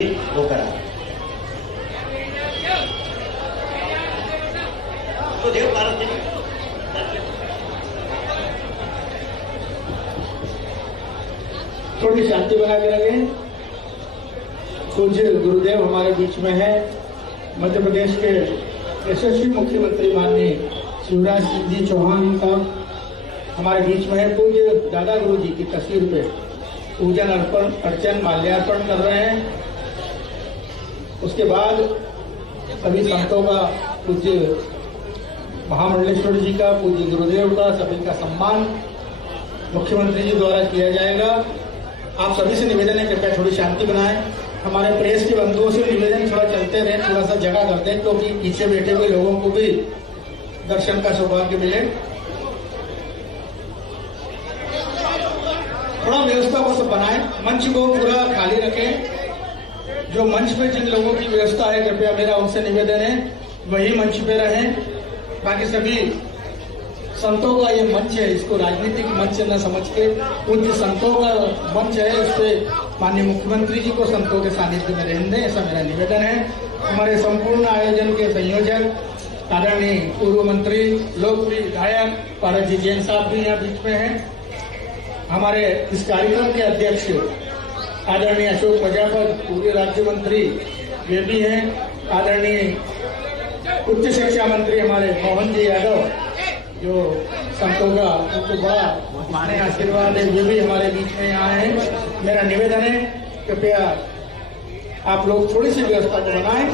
वो करा तो देव भारत थोड़ी शांति बना के रखें। पूज्य गुरुदेव हमारे बीच में है। मध्य प्रदेश के यशस्वी मुख्यमंत्री माननीय शिवराज सिंह जी चौहान साहब हमारे बीच में है। पूज्य दादा गुरु जी की तस्वीर पे पूजन अर्चन माल्यार्पण कर रहे हैं। उसके बाद सभी संतों का, पूज्य महामंडलेश्वर जी का, पूज्य गुरुदेव का, सभी का सम्मान मुख्यमंत्री जी द्वारा किया जाएगा। आप सभी से निवेदन है कृपया थोड़ी शांति बनाएं। हमारे प्रेस के बंधुओं से निवेदन थोड़ा चलते रहे, थोड़ा सा जगह कर दें क्योंकि पीछे बैठे हुए लोगों को भी दर्शन का सौभाग्य मिले। थोड़ा व्यवस्था को सब बनाएं, मंच को पूरा खाली रखें। जो मंच पे जिन लोगों की व्यवस्था है कृपया मेरा उनसे निवेदन है वही मंच पे रहें। बाकी सभी संतों का ये मंच है, इसको राजनीतिक मंच न समझ के पूज्य संतों का मंच है, इस पे माननीय मुख्यमंत्री जी को संतों के सानिध्य में रहने दें, ऐसा मेरा निवेदन है। हमारे संपूर्ण आयोजन के संयोजक आदरणीय पूर्व मंत्री लोकप्रिय विधायक पारस जी जैन साहब भी यहाँ बीच में हैं। हमारे इस कार्यक्रम के अध्यक्ष आदरणीय अशोक प्रजापत पूर्व राज्य मंत्री वे भी हैं। आदरणीय उच्च शिक्षा मंत्री हमारे मोहन जी यादव जो संतों का उनको बड़ा माने आशीर्वाद है, वे भी हमारे बीच में आए हैं। मेरा निवेदन है कृपया आप लोग थोड़ी सी व्यवस्था को बनाएं।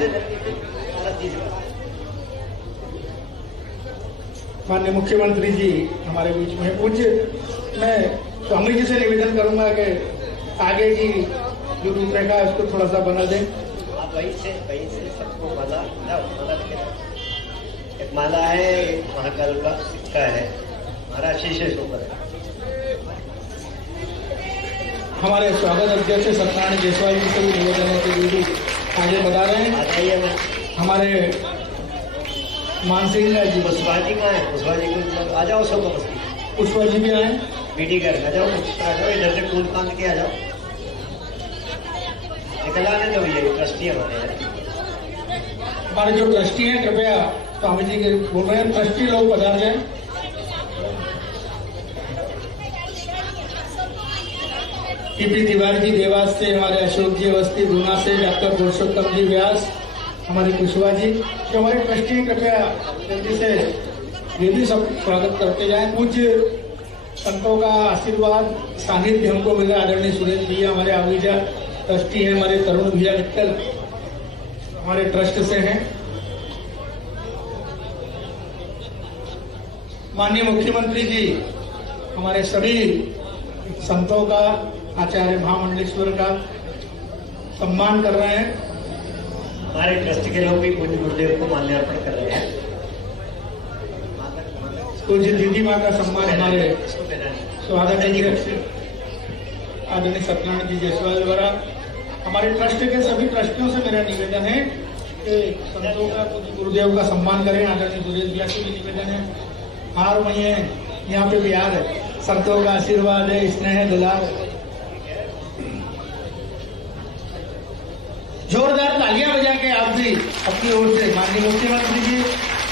माननीय मुख्यमंत्री जी हमारे बीच में है। पूज्य मैं स्वामी जी से निवेदन करूंगा कि आगे की जो रूपरेखा है उसको थोड़ा सा बना दें। आप वहीं से सबको माला एक माला है, एक महाकाल का सिक्का है, महाराज शीशेष ऊपर है। हमारे स्वागत अध्यक्ष सत्यनारायण जायसवाल जी से भी निवेदन है कि भी आगे बता रहे हैं। आ जाइए मैं हमारे मानसिंह जी पुष्पा जी का है, पुष्पा जी को आ जाओ सब पुष्पा जी भी आए, मीटिंग कर आ जाओ इधर से कूद कांद के आ जाओ, निकल आने दो। ये ट्रस्टी हमारे जो ट्रस्टी हैं कृपया स्वामी जी के बोल रहे हैं, ट्रस्टी लोग पधार जाए। पीपी तिवारी जी देवास से, हमारे अशोक जी अवस्थी गुना से, डॉक्टर पुरुषोत्तम जी व्यास, हमारे कुशवा जी जो हमारे ट्रस्टी कृपया जल्दी से ये भी सब स्वागत करते जाएं। पूज्य संतों का आशीर्वाद सानिध्य हमको मिला। आदरणीय सुरेश भैया हमारे आविजा ट्रस्टी है, हमारे तरुण भैया मित्तल हमारे ट्रस्ट से हैं। माननीय मुख्यमंत्री जी हमारे सभी संतों का, आचार्य महामंडलेश्वर का सम्मान कर रहे हैं। हमारे ट्रस्ट के लोग भी पूज्य गुरुदेव को माल्यार्पण कर रहे हैं। पूज्य दीदी माँ का सम्मान हमारे स्वागत अध्यक्ष आदरणीय सत्यनारायण जी जायसवाल द्वारा। हमारे ट्रस्ट के सभी ट्रस्टियों से मेरा निवेदन है कि संतों का, पूज्य गुरुदेव का सम्मान करें। आदरणीय सुरेश भैया से भी निवेदन है, हार वही है, यहाँ पे भी याद है, संतों का आशीर्वाद है, स्नेह दुलार। जोरदार तालियां बजा के आप भी अपनी ओर से माननीय मुख्यमंत्री जी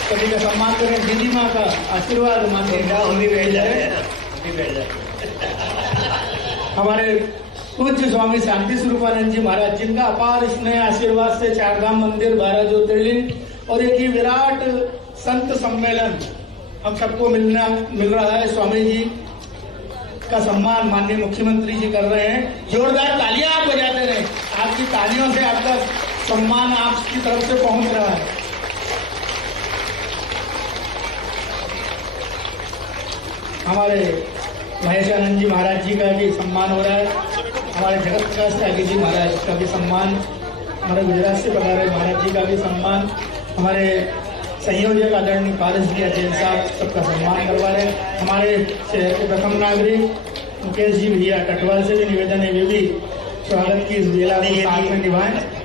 सभी का सम्मान करें। दीदी माँ का आशीर्वाद माननीय हमारे पूज्य स्वामी शांति स्वरूपानंद जी महाराज जिनका अपार स्नेह आशीर्वाद से चारधाम मंदिर, 12 ज्योतिर्लिंग और एक ही विराट संत सम्मेलन हम सबको मिल रहा है। स्वामी जी का सम्मान माननीय मुख्यमंत्री जी कर रहे हैं। जोरदार तालियां आप बजाते रहे, आपकी तालियों से आपका सम्मान आपकी तरफ से पहुंच रहा है। हमारे महेशानंद जी महाराज जी का भी सम्मान हो रहा है। हमारे जगत प्रकाश त्यागी जी महाराज का भी सम्मान, हमारे गुजरात से पधारे महाराज जी का भी सम्मान, हमारे संयोजक आदरणीय पारस जी जैन साहब सबका सम्मान करवा रहे हैं। हमारे शहर के प्रथम नागरिक मुकेश जी भैया कटवाल से भी निवेदन है वे भी स्वागत की इस बेला में साथ में निभाएं।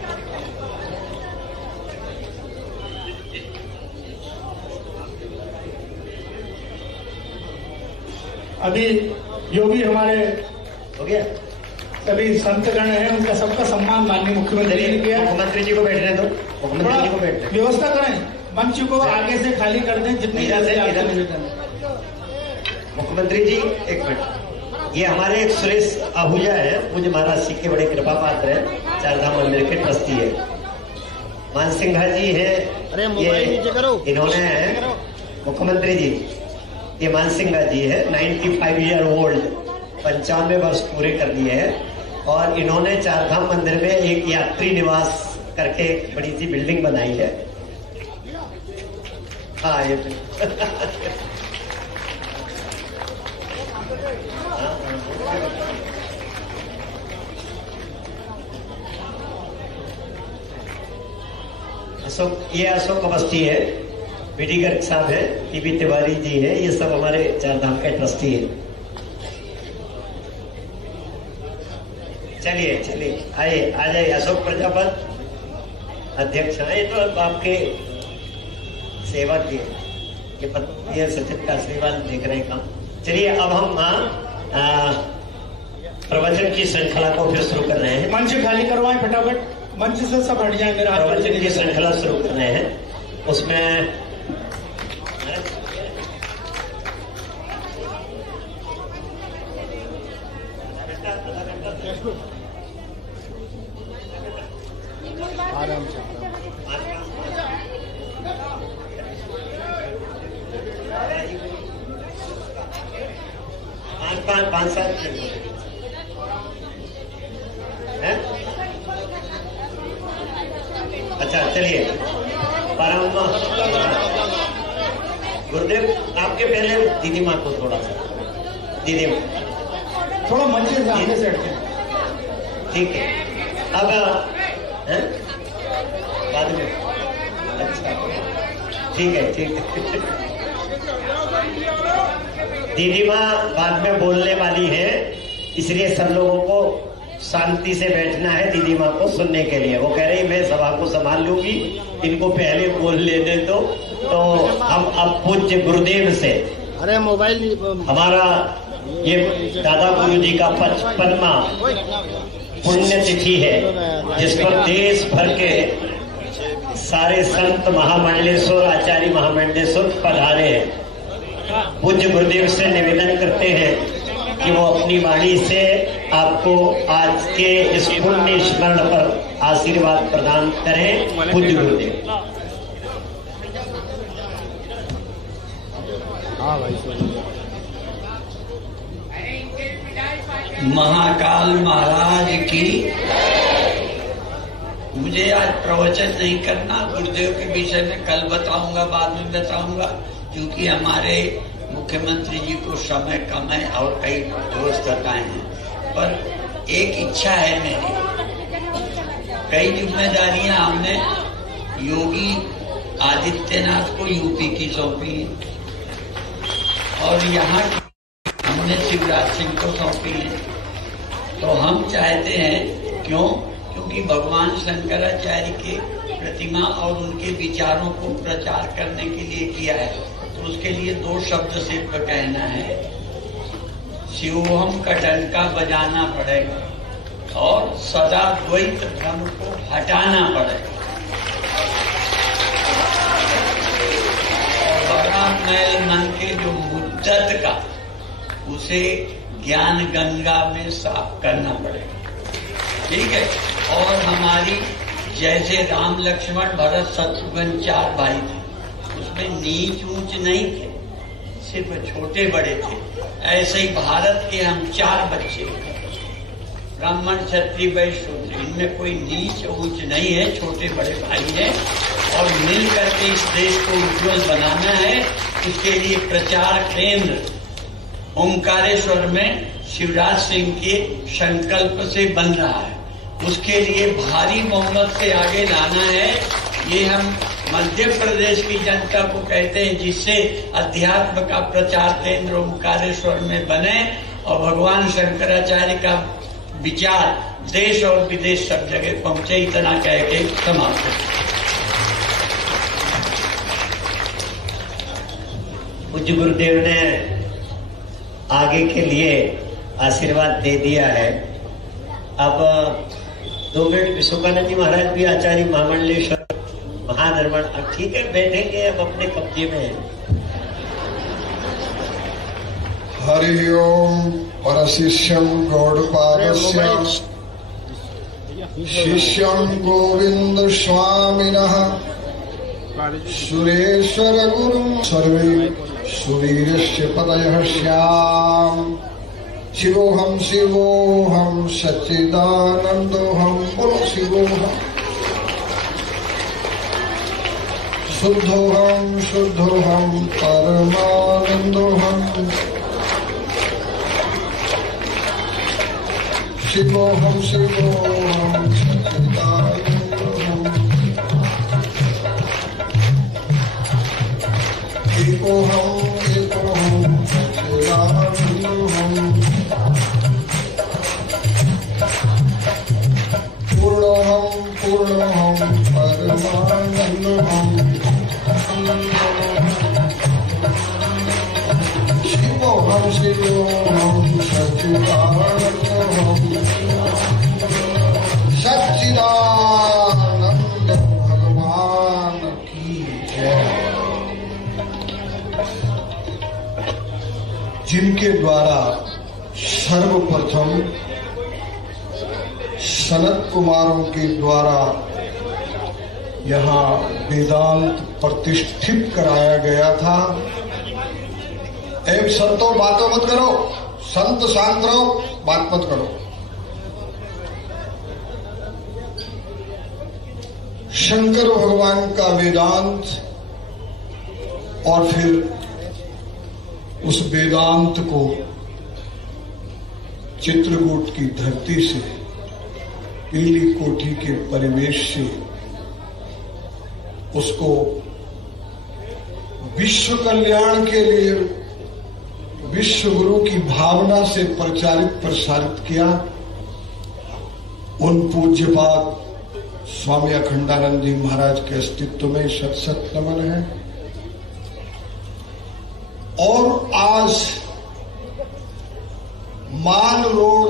अभी जो भी हमारे हो गया सभी संतगण हैं, उनका सबका सम्मान माननीय मुख्यमंत्री ने किया। मुख्यमंत्री जी को बैठने दो, मुख्यमंत्री जी को बैठने दो। व्यवस्था करें, मंच को आगे से खाली कर दें जितनी जल्दी आपका निवेदन है। मुख्यमंत्री जी एक मिनट, ये हमारे एक सुरेश आहूजा है, मुझे महाराज सिंह के बड़े कृपा पात्र है, चारधाम मंदिर के ट्रस्टी है। मान सिंघा जी है, इन्होंने मुख्यमंत्री जी, ये मान सिंघा जी है, 95 ईयर ओल्ड, 95 वर्ष पूरे कर लिए हैं और इन्होंने चारधाम मंदिर में एक यात्री निवास करके एक बड़ी सी बिल्डिंग बनाई है। हाँ ये अशोक, ये अशोक अवस्थी है, बीडी गर्ग साहब है, टीबी तिवारी जी है, ये सब हमारे चारधाम के ट्रस्टी है। चलिए चलिए आइए, आ जाइए। अशोक प्रजापत अध्यक्ष हैं, तो अब आपके सेवक ही ये सचिव का आशीर्वाद देख रहे काम। चलिए अब हम प्रवचन की श्रृंखला को फिर शुरू कर रहे हैं। मंच खाली करवाएं फटाफट, मंच से सब हट जाए। मेरा प्रवचन की श्रृंखला शुरू कर रहे हैं, उसमें आराम से पाँच साल है। अच्छा चलिए, परम गुरुदेव आपके पहले दीदी माँ को थोड़ा सा, दीदी माँ थोड़ा मंच से सामने से हटके। ठीक है, अब है? बाद में अच्छा ठीक है, ठीक है। दीदी माँ बाद में बोलने वाली है, इसलिए सब लोगों को शांति से बैठना है दीदी माँ को सुनने के लिए। वो कह रही मैं सभा को संभाल लूंगी, इनको पहले बोल लेने दो। तो हम अब पूज्य गुरुदेव से, अरे मोबाइल हमारा ये दादा गुरु जी का 55वां पुण्य तिथि है, जिस पर देश भर के सारे संत महामंडलेश्वर, आचार्य महामंडलेश्वर पधारे हैं। पूज्य गुरुदेव से निवेदन करते हैं कि वो अपनी वाणी से आपको आज के इस पुण्य स्मरण पर आशीर्वाद प्रदान करें। पूज्य गुरुदेव। हाँ भाई, महाकाल महाराज की। मुझे आज प्रवचन नहीं करना, गुरुदेव के विषय में कल बताऊंगा, बाद में बताऊंगा, क्योंकि हमारे मुख्यमंत्री जी को समय कम है और कई दोस्त आए हैं। पर एक इच्छा है मेरी, कई जिम्मेदारियां हमने योगी आदित्यनाथ को यूपी की सौंपी है और यहाँ हमने शिवराज सिंह को सौंपी है। तो हम चाहते हैं, क्योंकि भगवान शंकराचार्य के प्रतिमा और उनके विचारों को प्रचार करने के लिए किया है, तो उसके लिए 2 शब्द सिर्फ कहना है, शिवोहम का डंका बजाना पड़ेगा और सदा द्वैत भ्रम को हटाना पड़ेगा। और बड़ा मैल मन के जो मुद्दत का, उसे ज्ञान गंगा में साफ करना पड़ेगा। ठीक है। और हमारी जैसे राम लक्ष्मण भरत शत्रुघ्न 4 भाई थे, उसमें नीच ऊंच नहीं थे, सिर्फ छोटे बड़े थे। ऐसे ही भारत के हम 4 बच्चे, ब्राह्मण क्षत्रिय वैश्य शूद्र, इनमें कोई नीच ऊंच नहीं है, छोटे बड़े भाई हैं और मिल करके इस देश को उज्ज्वल बनाना है। इसके लिए प्रचार केंद्र ओंकारेश्वर में शिवराज सिंह के संकल्प से बन रहा है। उसके लिए भारी बहुमत से आगे लाना है। ये हम मध्य प्रदेश की जनता को कहते हैं, जिससे अध्यात्म का प्रचार केंद्र ओंकारेश्वर में बने और भगवान शंकराचार्य का विचार देश और विदेश सब जगह पहुंचे। इतना कह के समाप्त करते। पूज्य गुरुदेव ने आगे के लिए आशीर्वाद दे दिया है। अब 2 मिनट विश्वकानंद जी महाराज भी आचार्य महामंडलेश्वर महानिर्माण, अब ठीक है बैठेंगे, अब अपने कब्जे में है। हरि ओम परशिष्यं गौड़पादस्य शिष्यं गोविंद स्वामिनः सुरेश्वर गुरुं सर्वे सुवीरस्य पदयः स्याम। शिवोहम सच्चिदानंदोहम बोलो शिवोहम। शुद्धोहम परमानंदोहम। शिवोहम सच्चिदानंदोहम। एकोहम सच्चिदानंदोहम। पूर्णोहम परमानंदोहम। शिवोहम सच्चिदानंदोहम। सच्चिदानंद भगवान की जय। जिनके द्वारा सर्वप्रथम सनत कुमारों के द्वारा यहाँ वेदांत प्रतिष्ठित कराया गया था। एवं संतो बातों मत करो, संत शांत रहो, बात मत करो। शंकर भगवान का वेदांत और फिर उस वेदांत को चित्रकूट की धरती से, पीली कोठी के परिवेश से उसको विश्व कल्याण के लिए विश्व गुरु की भावना से प्रसारित किया। उन पूज्यपाद स्वामी अखंडानंद जी महाराज के अस्तित्व में शत शत नमन है। और आज मान रोड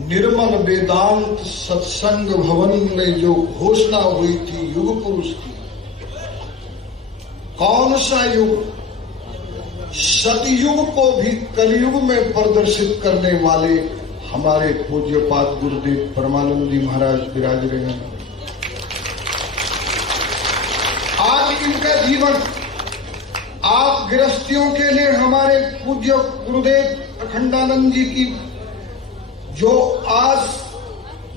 निर्मल वेदांत सत्संग भवन में जो घोषणा हुई थी युग पुरुष की, कौन सा युग? सतयुग को भी कलयुग में प्रदर्शित करने वाले हमारे पूज्यपाद गुरुदेव परमानंद जी महाराज विराज रहे हैं। आज इनका जीवन आप गृहस्थियों के लिए हमारे पूज्य गुरुदेव अखंडानंद जी की जो आज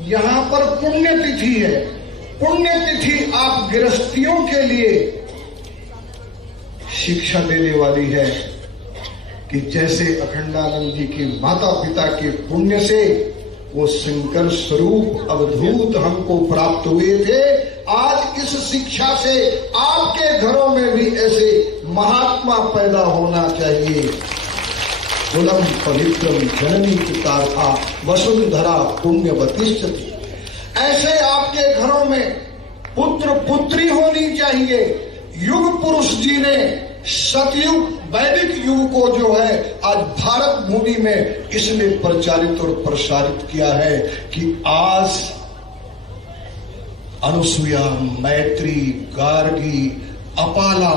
यहाँ पर पुण्यतिथि है, पुण्यतिथि आप गृहस्थियों के लिए शिक्षा देने वाली है कि जैसे अखंडानंद जी के माता पिता के पुण्य से वो शंकर स्वरूप अवधूत हमको प्राप्त हुए थे, आज इस शिक्षा से आपके घरों में भी ऐसे महात्मा पैदा होना चाहिए। कुलम पवित्रम जननी पिता वसुंधरा पुण्यवतिष्ठति। ऐसे आपके घरों में पुत्र पुत्री होनी चाहिए। युग पुरुष जी ने सतयुग वैदिक युग को जो है आज भारत भूमि में इसलिए प्रचारित और प्रसारित किया है कि आज अनुसुईया, मैत्री, गार्गी, अपाला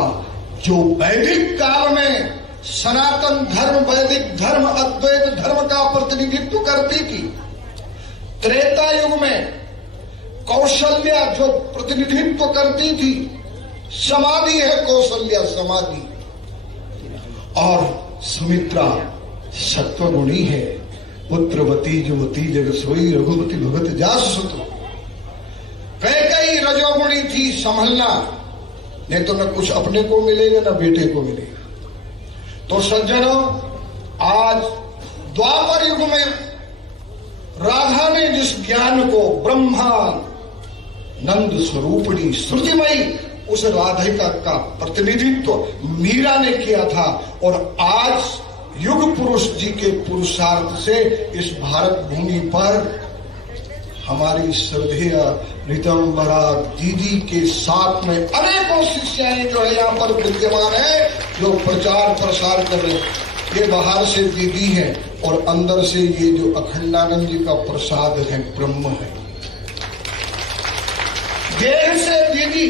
जो वैदिक काल में सनातन धर्म, वैदिक धर्म, अद्वैत धर्म का प्रतिनिधित्व करती थी, त्रेता युग में कौशल्या जो प्रतिनिधित्व करती थी, समाधि है कौशल्या समाधि, और सुमित्रा सत्वगुणी है, पुत्रवती जुवती जगसोई रघुपति भगत जास सुत। कैकेयी रजोगुणी थी, संभलना नहीं तो न कुछ अपने को मिलेगा न बेटे को मिलेगा। तो सज्जनों, आज द्वापर युग में राधा ने जिस ज्ञान को ब्रह्मा नंद स्वरूपणी श्रुतिमयी उस राधिका का प्रतिनिधित्व मीरा ने किया था, और आज युग पुरुष जी के पुरुषार्थ से इस भारत भूमि पर हमारी श्रद्धेय ऋतंबरा दीदी के साथ में अनेकों शिष्याएं जो है यहाँ पर विद्यमान है, जो प्रचार प्रसार कर रहे हैं। ये बाहर से दीदी है और अंदर से ये जो अखंडानंद जी का प्रसाद है ब्रह्म है। देह से दीदी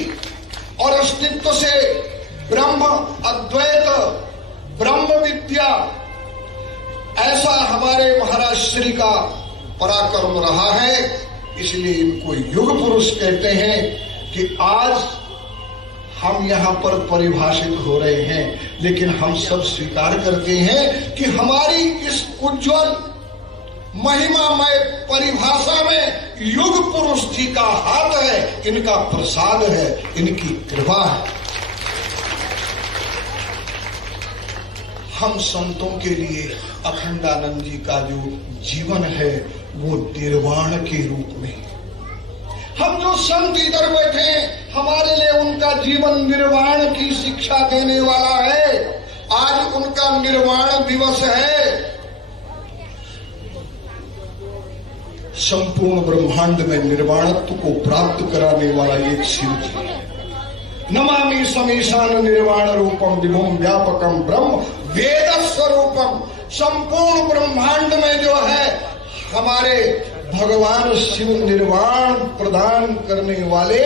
और अस्तित्व से ब्रह्म, अद्वैत, ब्रह्म विद्या, ऐसा हमारे महाराज श्री का पराक्रम रहा है। इसलिए इनको युग पुरुष कहते हैं कि आज हम यहाँ पर परिभाषित हो रहे हैं, लेकिन हम सब स्वीकार करते हैं कि हमारी इस उज्जवल महिमामय परिभाषा में युग पुरुष जी का हाथ है, इनका प्रसाद है, इनकी कृपा है। हम संतों के लिए अखंडानंद जी का जो जीवन है वो निर्वाण के रूप में, हम जो संत इधर बैठे हैं हमारे लिए उनका जीवन निर्वाण की शिक्षा देने वाला है। आज उनका निर्वाण दिवस है। संपूर्ण ब्रह्मांड में निर्वाणत्व को प्राप्त कराने वाला एक शिव जी। नमामि समीशान निर्वाण रूपम विभुम व्यापकम ब्रह्म वेद स्वरूपम। संपूर्ण ब्रह्मांड में जो है हमारे भगवान शिव निर्वाण प्रदान करने वाले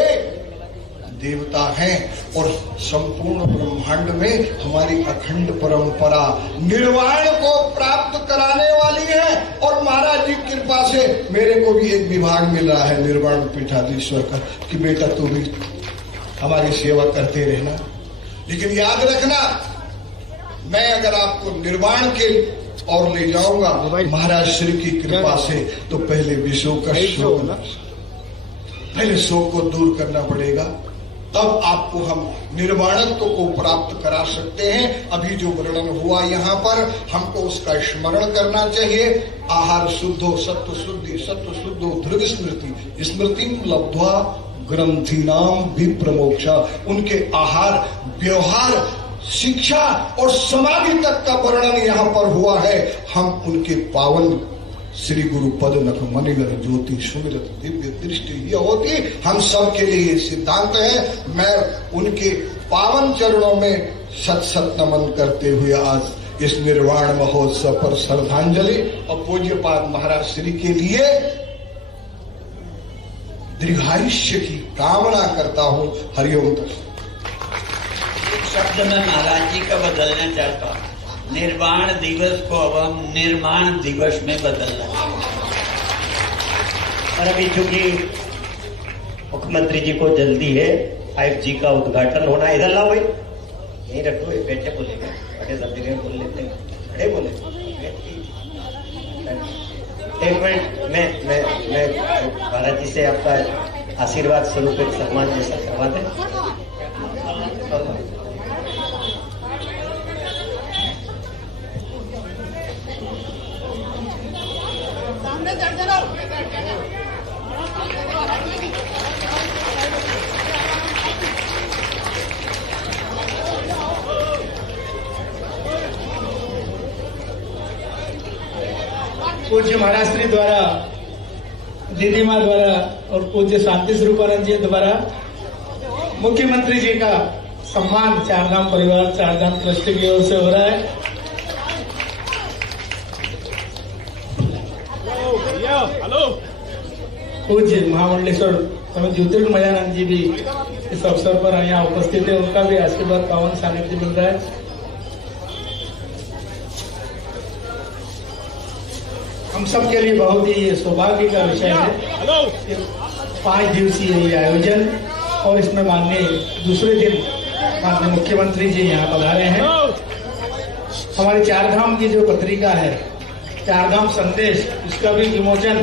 देवता हैं और संपूर्ण ब्रह्मांड में हमारी अखंड परंपरा निर्वाण को प्राप्त कराने वाली है। और महाराज जी की कृपा से मेरे को भी एक विभाग मिल रहा है निर्वाण पीठाधीश्वर का कि बेटा तू भी हमारी सेवा करते रहना। लेकिन याद रखना, मैं अगर आपको निर्वाण के और ले जाऊंगा महाराज श्री की कृपा से, तो पहले विषयों का शोक, पहले शोक को दूर करना पड़ेगा, तब आपको हम निर्वाणत्व को प्राप्त करा सकते हैं। अभी जो वर्णन हुआ यहाँ पर हमको उसका स्मरण करना चाहिए। आहार शुद्धो सत्व शुद्धि, सत्व शुद्धो धृव स्मृति, स्मृति लब्ध्वा ग्रंथिनाम विप्रमोक्षा। उनके आहार, व्यवहार, शिक्षा और समाधि तक का वर्णन यहाँ पर हुआ है। हम उनके पावन श्री गुरु पद नख मणिगर ज्योति सुमिरत दिव्य दृष्टि ये होती हम सब के लिए सिद्धांत है। मैं उनके पावन चरणों में सत सत नमन करते हुए आज इस निर्वाण महोत्सव पर श्रद्धांजलि और पूज्यपाद महाराज श्री के लिए दीर्घायुष्य की कामना करता हूँ। हरिओम। शब्द में महाराज जी का बदलना चाहता हूँ। निर्वाण दिवस को अब हम निर्माण दिवस में बदलना चाहते हैं। और अभी चूंकि मुख्यमंत्री जी को जल्दी है, 5G का उद्घाटन होना, इधर लाओ भाई, यहीं रखो, बैठे बोलेंगे, बड़े सब जगह बोल लेते हैं, खड़े बोले। एक मिनट, मैं महाराज जी से आपका आशीर्वाद स्वरूप एक सम्मान जैसा करवा दें। पूज्य महाराज श्री द्वारा, दीदी माँ द्वारा और पूज्य शांति स्वरूपानंद जी द्वारा मुख्यमंत्री जी का सम्मान चारधाम परिवार, चारधाम ट्रस्ट की ओर से हो रहा है। पूज्य महामंडलेश्वर स्वामी ज्योतिर्मयानंद जी भी इस अवसर पर यहाँ उपस्थित है, उनका भी आशीर्वाद पावन सानिध्य मिल रहा है। हम सब के लिए बहुत ही ये सौभाग्य का विषय है 5 दिवसीय ये आयोजन, और इसमें माननीय दूसरे दिन माननीय मुख्यमंत्री जी यहाँ पधारे हैं। हमारी चारधाम की जो पत्रिका है चारधाम संदेश, इसका भी विमोचन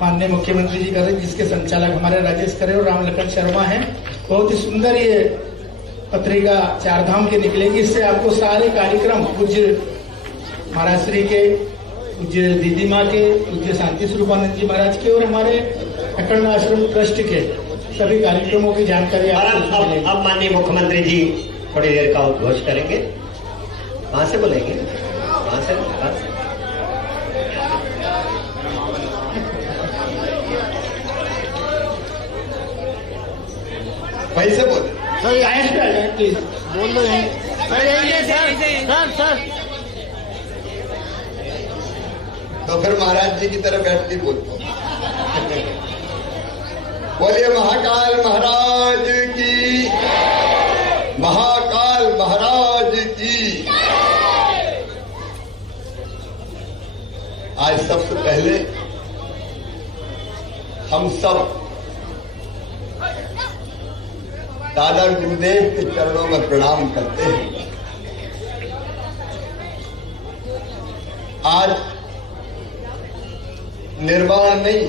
माननीय मुख्यमंत्री जी करें, जिसके संचालक हमारे राजेश करे और राम लखन शर्मा हैं। बहुत ही सुंदर ये पत्रिका चारधाम की निकलेगी। इससे आपको सारे कार्यक्रम पूज्य महाराज श्री के, पूज्य दीदी माँ के, पूज्य शांति स्वरूपानंद जी महाराज के और हमारे अखंड आश्रम ट्रस्ट के सभी कार्यक्रमों की जानकारी आपको मिलेगी। अब माननीय मुख्यमंत्री जी थोड़ी देर का उद्घोष करेंगे। कहाँ से बोलेंगे? कहाँ से? वहीं से बोले सर, प्लीज बोल दो। सर तो फिर महाराज जी की तरह बैठ के बोलता हूं। बोलिए महाकाल महाराज की, महाकाल महाराज की। आज सबसे पहले हम सब दादा गुरुदेव के चरणों में प्रणाम करते हैं। आज निर्वाण नहीं,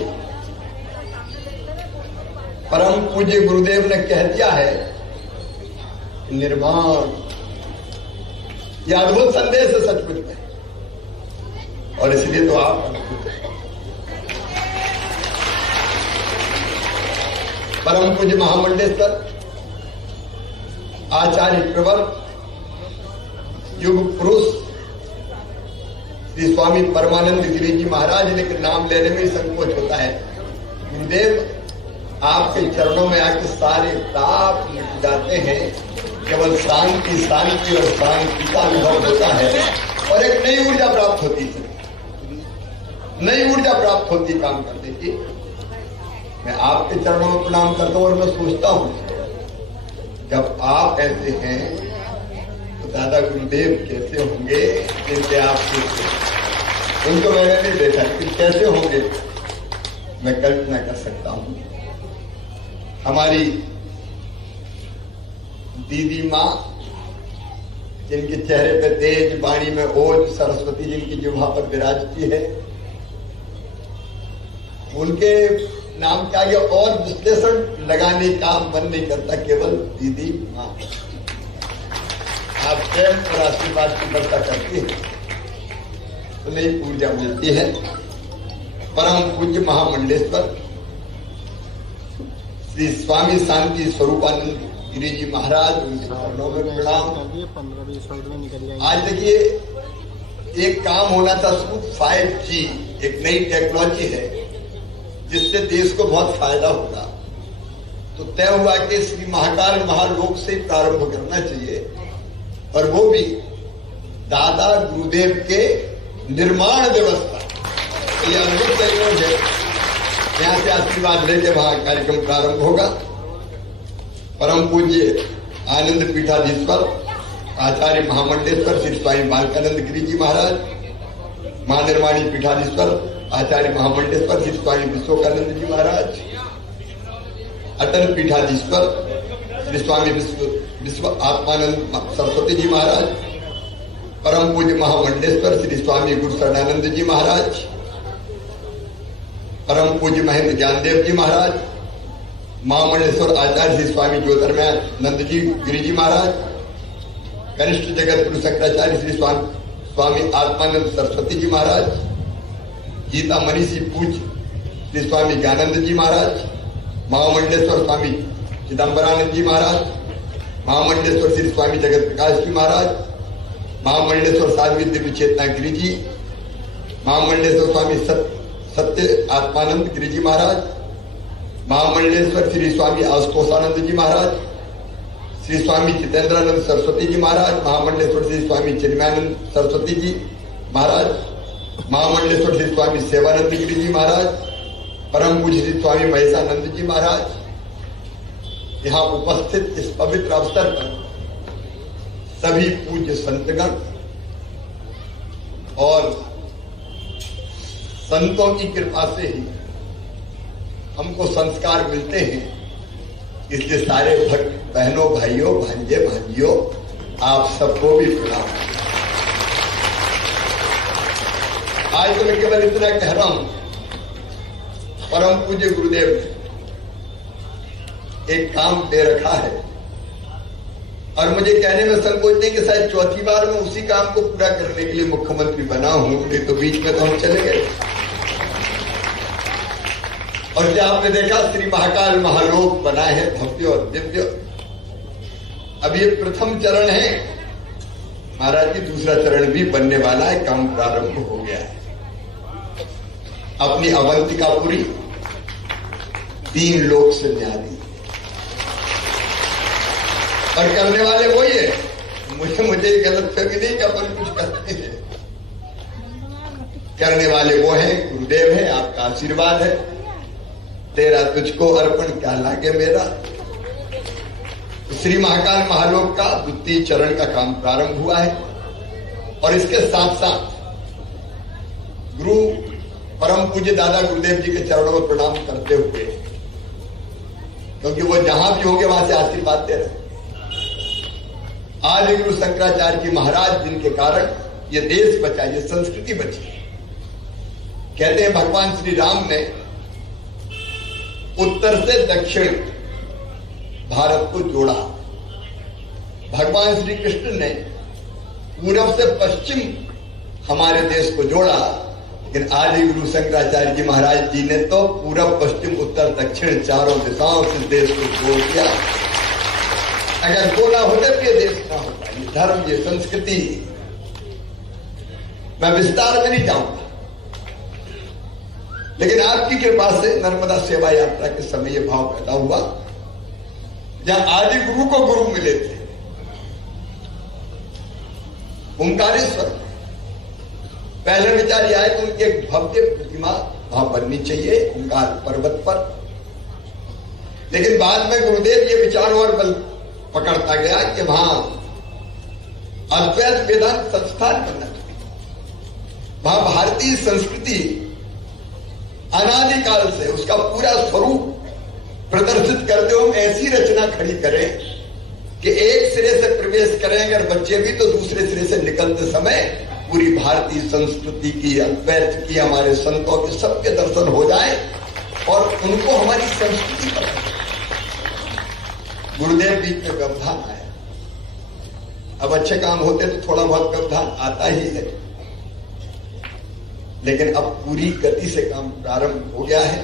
परम पूज्य गुरुदेव ने कह दिया है निर्वाण। यह अद्भुत संदेश है सचमुच में, और इसलिए तो आप अद्भुत हैं। परम पूज्य महामंडलेश्वर आचार्य प्रवर युग पुरुष श्री स्वामी परमानंद गिरी जी महाराज ने के नाम लेने में संकोच होता है। गुरुदेव आपके चरणों में आके सारे ताप मिट जाते हैं, केवल शांति शांति और शांति का अनुभव होता है और एक नई ऊर्जा प्राप्त होती है, नई ऊर्जा प्राप्त होती काम करने की। मैं आपके चरणों में प्रणाम करता हूं और मैं सोचता हूं जब आप ऐसे हैं तो दादा गुरुदेव कैसे होंगे, जैसे आप उनको मैंने नहीं देखा, लेकिन कैसे होंगे मैं कल्पना कर सकता हूं। हमारी दीदी मां जिनके चेहरे पे तेज, वाणी में ओज, सरस्वती जिनकी जिह्वा पर विराजती है, उनके नाम के आगे और विश्लेषण लगाने का मन नहीं करता, केवल दीदी मां। आप प्रेम और आशीर्वाद की वर्षा करती है तो नई ऊर्जा मिलती है। परम पूज्य महामंडलेश्वर श्री स्वामी शांति स्वरूपानंद गिरी जी महाराज, उनके चरणों में प्रणाम। 15-20 मिनट में निकल जाएंगे। आज देखिए एक काम होना था, 5G एक नई टेक्नोलॉजी है जिससे देश को बहुत फायदा होगा, तो तय हुआ कि श्री महाकाल महालोक से प्रारंभ करना चाहिए, और वो भी दादा गुरुदेव के निर्माण व्यवस्था। तो यह अद्भुत सहयोग है। यहां से आशीर्वाद लेके वहां कार्यक्रम प्रारंभ होगा। परम पूज्य आनंद पीठाधीश्वर आचार्य महामंडलेश्वर श्री स्वामी बालकानंद गिरी जी महाराज, महानिर्वाणी पीठाधीश्वर आचार्य महामंडलेश्वर श्री स्वामी विश्वकानंद जी महाराज, अटल पीठाधीश्वर श्री स्वामी विश्व आत्मानंद सरस्वती जी महाराज, परम पूज्य महामंडलेश्वर श्री स्वामी गुरु शरणानंद जी महाराज, परम पूज्य महेंद्र ज्ञानदेव जी महाराज, महामंडलेश्वर आचार्य श्री स्वामी ज्योतिर्मयानंद जी गिरी जी महाराज, कनिष्ठ जगत गुरु शंकराचार्य श्री स्वामी आत्मानंद सरस्वती जी महाराज, गीता मनीषी पूज्य श्री स्वामी ज्ञानंद जी महाराज, महामंडलेश्वर स्वामी चिदम्बरानंद जी महाराज, महामंडलेश्वर श्री स्वामी जगत प्रकाश जी महाराज, महामंडलेश्वर साध्वी दिव्य चेतना गिरी जी, महामंडलेश्वर स्वामी सत्य आत्मानंद गिरी जी महाराज, महामंडलेश्वर श्री स्वामी आशुतोषानंद जी महाराज, श्री स्वामी जितेंद्रानंद सरस्वती जी महाराज, महामंडलेश्वर श्री स्वामी चिन्मयानंद सरस्वती जी महाराज, महामंडलेश्वर श्री स्वामी सेवानंद गिरी जी महाराज, परम पूज्य श्री स्वामी महेशानंद जी महाराज। यहाँ उपस्थित इस पवित्र अवसर पर सभी पूज्य संतगण और संतों की कृपा से ही हमको संस्कार मिलते हैं, इसलिए सारे भक्त बहनों, भाइयों, भांजे, भांजियों, आप सबको भी प्रणाम। आज तो मैं केवल इतना कह रहा हूं, परम पूज्य गुरुदेव ने एक काम दे रखा है, और मुझे कहने में संकोच नहीं कि शायद चौथी बार मैं उसी काम को पूरा करने के लिए मुख्यमंत्री बना हूं, नहीं तो बीच में तो हम चले गए। और क्या आपने देखा, श्री महाकाल महालोक बना है भव्य और दिव्य। अब ये प्रथम चरण है, महाराज की दूसरा चरण भी बनने वाला है, काम प्रारंभ हो गया है। अपनी अवंतिकापुरी 3 लोक से न्यारी, और करने वाले वही है। मुझे गलत फहमी नहीं कि अपन कुछ करते हैं, करने वाले वो हैं, गुरुदेव हैं, आपका आशीर्वाद है। तेरा तुझको अर्पण क्या लागे मेरा। श्री महाकाल महालोक का द्वितीय चरण का काम प्रारंभ हुआ है और इसके साथ साथ गुरु परम पूज्य दादा गुरुदेव जी के चरणों में प्रणाम करते हुए, क्योंकि वो जहां भी होंगे वहां से आशीर्वाद दे रहे। आदि गुरु शंकराचार्य जी महाराज जिनके कारण ये देश बचा, ये संस्कृति बची। कहते हैं भगवान श्री राम ने उत्तर से दक्षिण भारत को जोड़ा, भगवान श्री कृष्ण ने पूरब से पश्चिम हमारे देश को जोड़ा, लेकिन आदि गुरु शंकराचार्य जी महाराज जी ने तो पूरब पश्चिम उत्तर दक्षिण चारों दिशाओं से देश को जोड़ दिया। अगर वो ना होते तो ये देश ना होता। ये धर्म, ये संस्कृति, मैं विस्तार में नहीं जाऊंगा, लेकिन आपकी कृपा से नर्मदा सेवा यात्रा के समय यह भाव पैदा हुआ, जहां आदि गुरु को गुरु मिले थे ओंकारेश्वर। पहले विचार यह है कि उनकी एक भव्य प्रतिमा वहां बननी चाहिए ओंकार पर्वत पर, लेकिन बाद में गुरुदेव ये विचार और बल पकड़ता गया कि वहां अद्वैत वेदांत संस्थान बनना चाहिए। वहां भारतीय संस्कृति अनादिकाल से उसका पूरा स्वरूप प्रदर्शित करते हुए हम ऐसी रचना खड़ी करें कि एक सिरे से प्रवेश करें अगर बच्चे भी, तो दूसरे सिरे से निकलते समय पूरी भारतीय संस्कृति की, अद्वैत की, हमारे संतों के सबके दर्शन हो जाए और उनको हमारी संस्कृति पता चले। गुरुदेव बीच में व्यवधान आया। अब अच्छे काम होते तो थोड़ा बहुत व्यवधान आता ही है, लेकिन अब पूरी गति से काम प्रारंभ हो गया है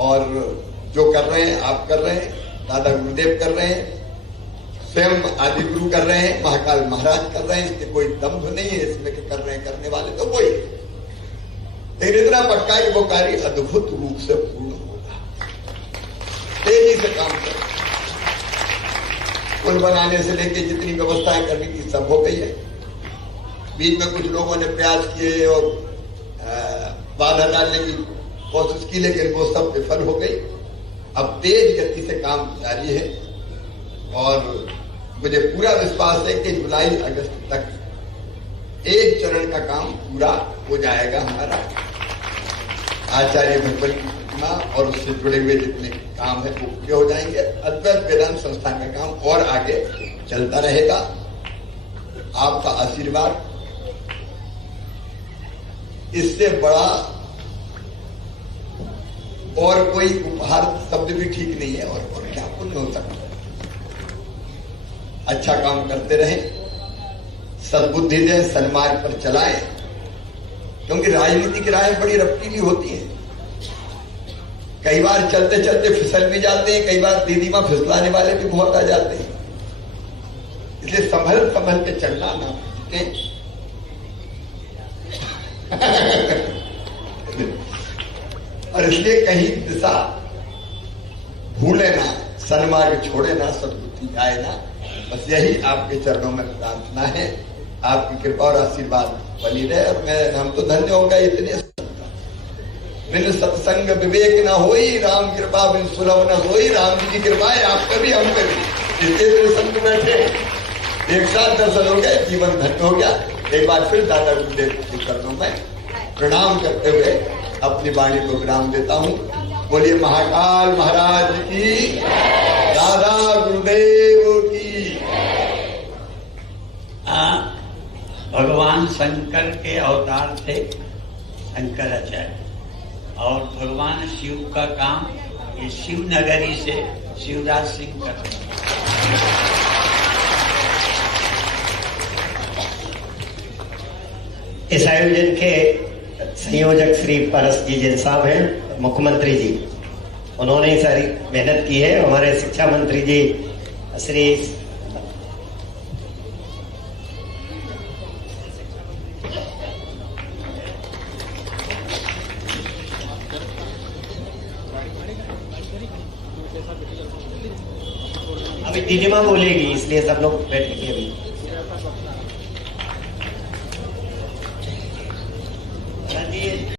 और जो कर रहे हैं आप कर रहे हैं, दादा गुरुदेव कर रहे हैं, स्वयं आदि गुरु कर रहे हैं, महाकाल महाराज कर रहे हैं। इसमें कोई दम्भ नहीं है इसमें कि कर रहे हैं, करने वाले तो वही, लेकिन इतना पक्का है कि वो कार्य अद्भुत रूप से पूर्ण होगा। तेजी से काम करें। पुल बनाने से लेकर जितनी व्यवस्थाएं करनी थी सब हो गई है। बीच में कुछ लोगों ने प्रयास किए और बाधा डालने की कोशिश की, लेकिन वो सब विफल हो गई। अब तेज गति से काम जारी है और मुझे पूरा विश्वास है कि जुलाई अगस्त तक एक चरण का काम पूरा हो जाएगा हमारा। आचार्य भगवत की प्रतिमा और उससे जुड़े हुए जितने काम है वो पूरे हो जाएंगे। अद्वैत वेदांत संस्थान का काम और आगे चलता रहेगा। आपका आशीर्वाद, इससे बड़ा और कोई उपहार शब्द भी ठीक नहीं है और क्या पुण्य हो सकता है। अच्छा काम करते रहें, सद्बुद्धि दें, सन्मार्ग पर चलाएं, क्योंकि राजनीति की राहें बड़ी रफ्तीली होती हैं। कई बार चलते चलते फिसल भी जाते हैं, कई बार दीदी मां फिसलाने वाले भी बहुत आ जाते हैं। इसलिए संभल संभल के चलना ना और इसलिए कहीं दिशा भूले ना, सन्मार्ग छोड़े ना, सद्बुद्धि जाए ना। बस यही आपके चरणों में प्रार्थना है। आपकी कृपा और आशीर्वाद बनी रहे। और हम तो धन्य होगा इतने बिन सत्संग विवेक न होई, राम कृपा बिन सुलभ न होई। राम जी की कृपा है आप पे भी, हम पे भी। जितने संत बैठे एक साथ दर्शन हो गए, जीवन धन्य हो गया। एक बार फिर दादा गुरुदेव के चरणों में प्रणाम करते हुए अपनी वाणी को विराम देता हूँ। बोलिए महाकाल महाराज की, दादा गुरुदेव की। भगवान शंकर के अवतार थे शंकराचार्य, और भगवान शिव का काम ये शिव नगरी से शिवराज सिंह कर रहे हैं। इस आयोजन के संयोजक श्री पारस जी जैन साहब हैं, मुख्यमंत्री जी, उन्होंने सारी मेहनत की है। हमारे शिक्षा मंत्री जी श्री अभी दीदी माँ बोलेगी, इसलिए सब लोग बैठेंगे अभी।